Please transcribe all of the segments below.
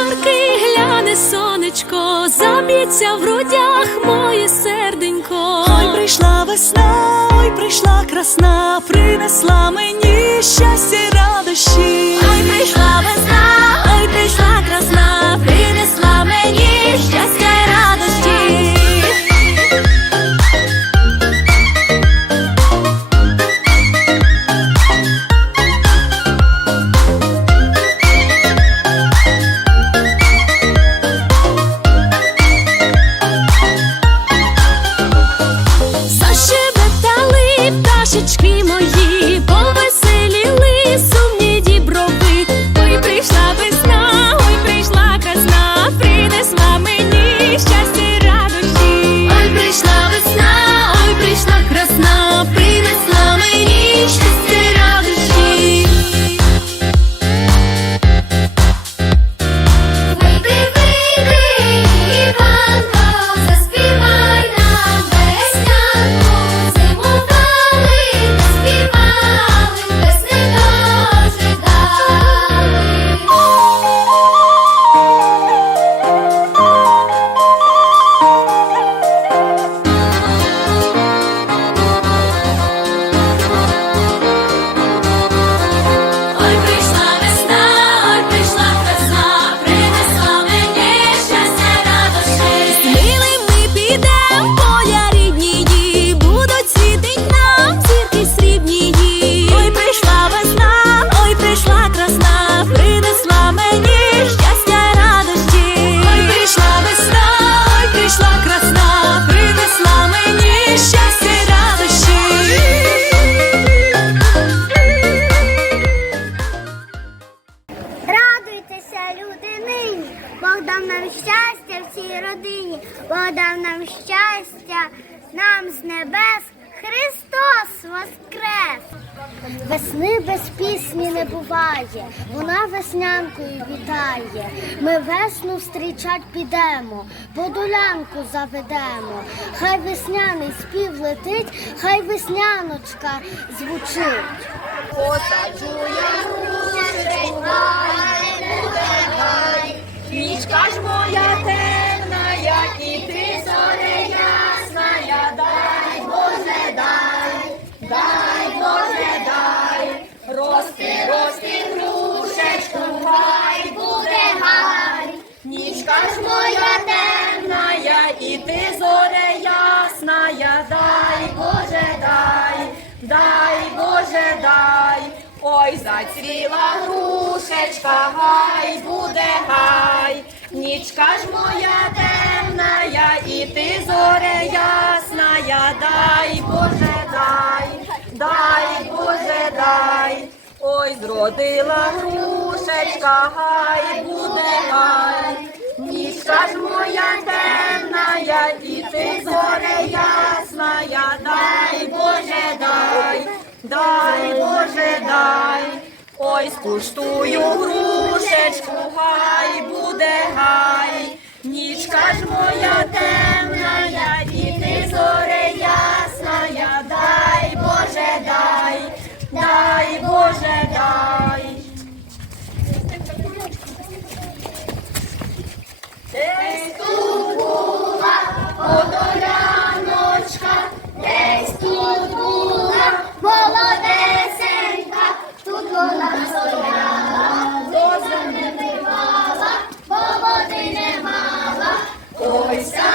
хмарки гляне сонечко, заб'ється в грудях моє серденько. Ой, прийшла весна, ой, прийшла красна, принесла мені щастя радощі. Ой, прийшла весна, ой, прийшла красна, принесла мені щастя і радощі. Бог дав нам щастя в цій родині, Бог дав нам щастя, нам з небес Христос воскрес! Весни без пісні не буває, вона веснянкою вітає. Ми весну встрічать підемо, подолянку заведемо. Хай весняний спів летить, хай весняночка звучить. Нічка ж моя темна, як і ти зоре ясна, дай Боже, дай, дай Боже, дай, рости, рости, грушечку, гай буде гай. Нічка ж моя темна, і ти зоре ясна, дай Боже, дай, дай Боже, дай. Ой, зацвіла грушечка, гай буде гай, нічка ж моя темна, і ти зоре ясна, дай Боже, дай, дай Боже, дай. Ой, зродила грушечка, гай буде гай, нічка ж моя темна, і ти зоре ясна, я дай Боже, дай, Боже, дай. Ой, скуштую грушечку, гай буде гай, нічка ж моя темна, я і ти зоре ясна, дай Боже, дай, дай Боже, дай. voice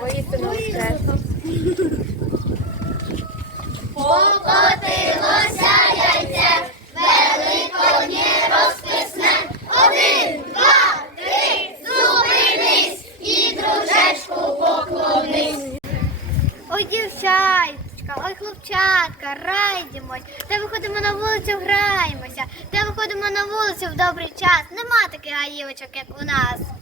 Воістину воскрес. Покотилося яйце, великодні розписне. Один, два, три, зупинись і дружечку поклонись. Ой, дівчатка, ой, хлопчатка, райдімось, та виходимо на вулицю, граємося, та виходимо на вулицю в добрий час. Нема таких гаївочок, як у нас.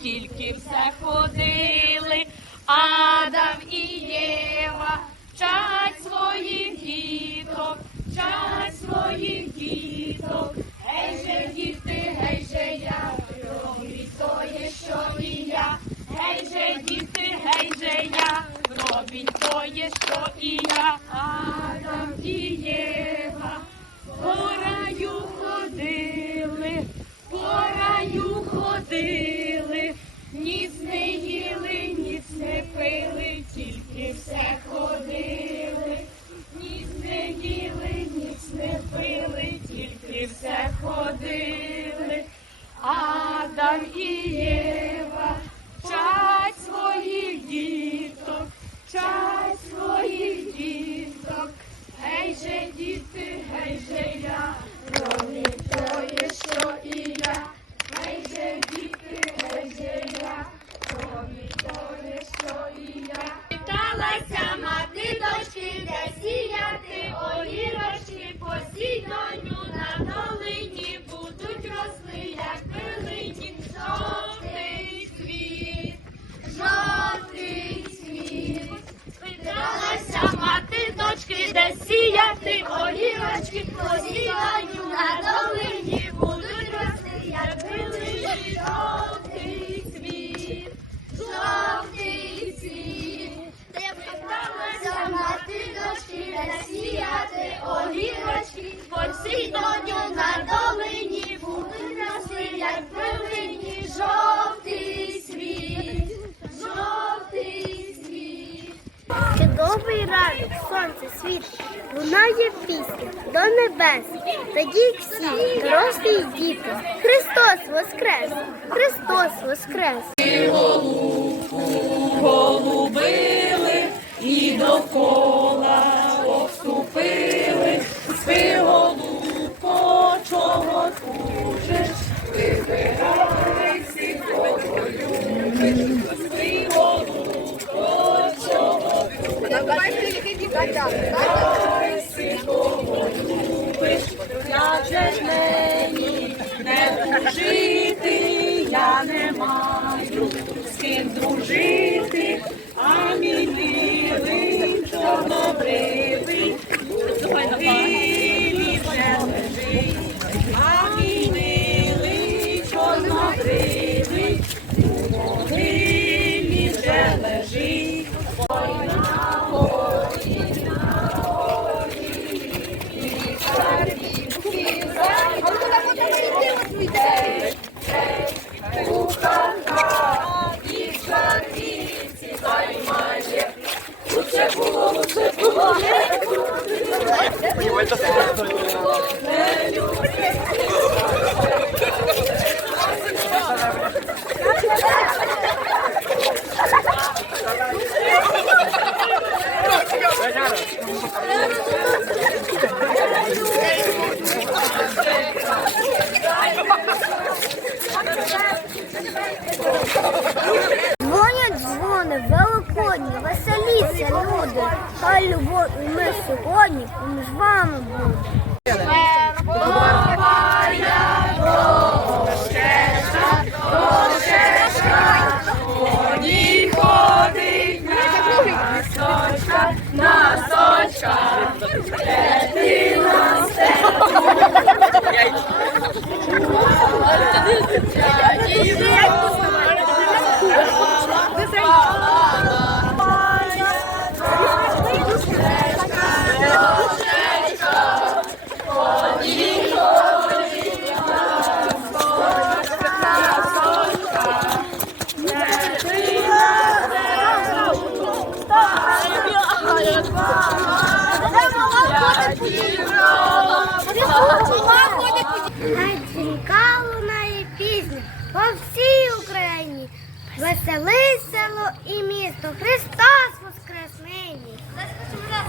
скільки все ходили, Адам і Єва, вчать своїх діток, вчать своїх діток, гей же діти, гей же я, робіть тоє, що і я, гей же діти, гей же я, робіть тоє, що і я, Адам. é correr. світ, лунає пісня до небес. Тоді всі дорослі й діти. Христос воскрес! Христос воскрес! Голубку голубили і довкола обступили, спи голубко, чого служиш, вибирай всіх кого любиш. любов, і ми сьогодні ми з вами будемо. Е, ну, Сели, і місто Христос.